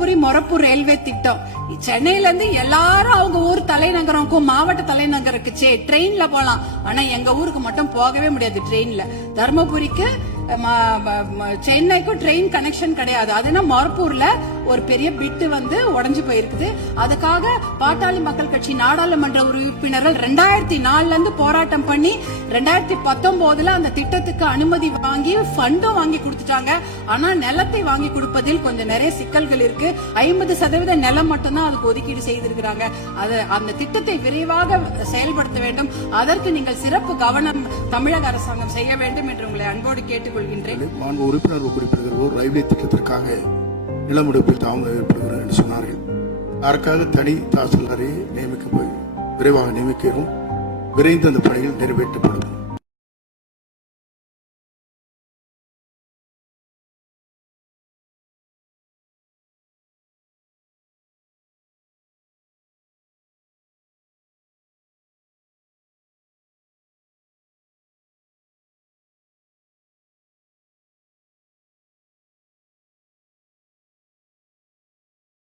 Dharmapuri Morappur railway திட்டம். சென்னையில இருந்து எல்லாரும் அவங்க ஊர் தலைநகரம்க்கும் மாவட்ட தலைநகருக்கு ட்ரெயின்ல போலாம். ஆனா எங்க ஊருக்கு மட்டும் போகவே முடியாது ட்ரெயின்ல. தர்மபுரிக்கு சென்னைக்கும் ட்ரெயின் கனெக்ஷன் கிடையாது. அதுனா மொரப்பூர்ல ஒரு பெரிய பிட்டு உடைஞ்சு போயிருக்குது. அதுக்காக பாட்டாளி மக்கள் கட்சி நாடாளுமன்ற உறுப்பினர்கள் 2004 இருந்து போராட்டம் பண்ணி 2019 அந்த திட்டத்துக்கு அனுமதி வாங்கி ஃபண்டும் வாங்கி கொடுத்துட்டாங்க. ஆனா நிலத்தை வாங்கி கொடுப்பதில் கொஞ்சம் நிறைய சிக்கல்கள் இருக்கு. 50% நிலம் மட்டும்தான் அதுக்கு ஒதுக்கீடு செய்திருக்கிறாங்க. அந்த திட்டத்தை விரைவாக செயல்படுத்த வேண்டும். அதற்கு நீங்கள் சிறப்பு கவனம் தமிழக அரசாங்கம் செய்ய வேண்டும் என்று உங்களை அன்போடு கேட்டுக்கொள்கிறேன். உறுப்பினர்கள் ரயில்வே திட்டத்திற்காக நிலமுடிப்பில் தாமதம் ஏற்படுகிறது என்று சொன்னார்கள். அதற்காக தனி தாசில்தாரை விரைவாக நியமிக்கிறோம். விரைந்து அந்த பணிகள் நிறைவேற்றப்படும்.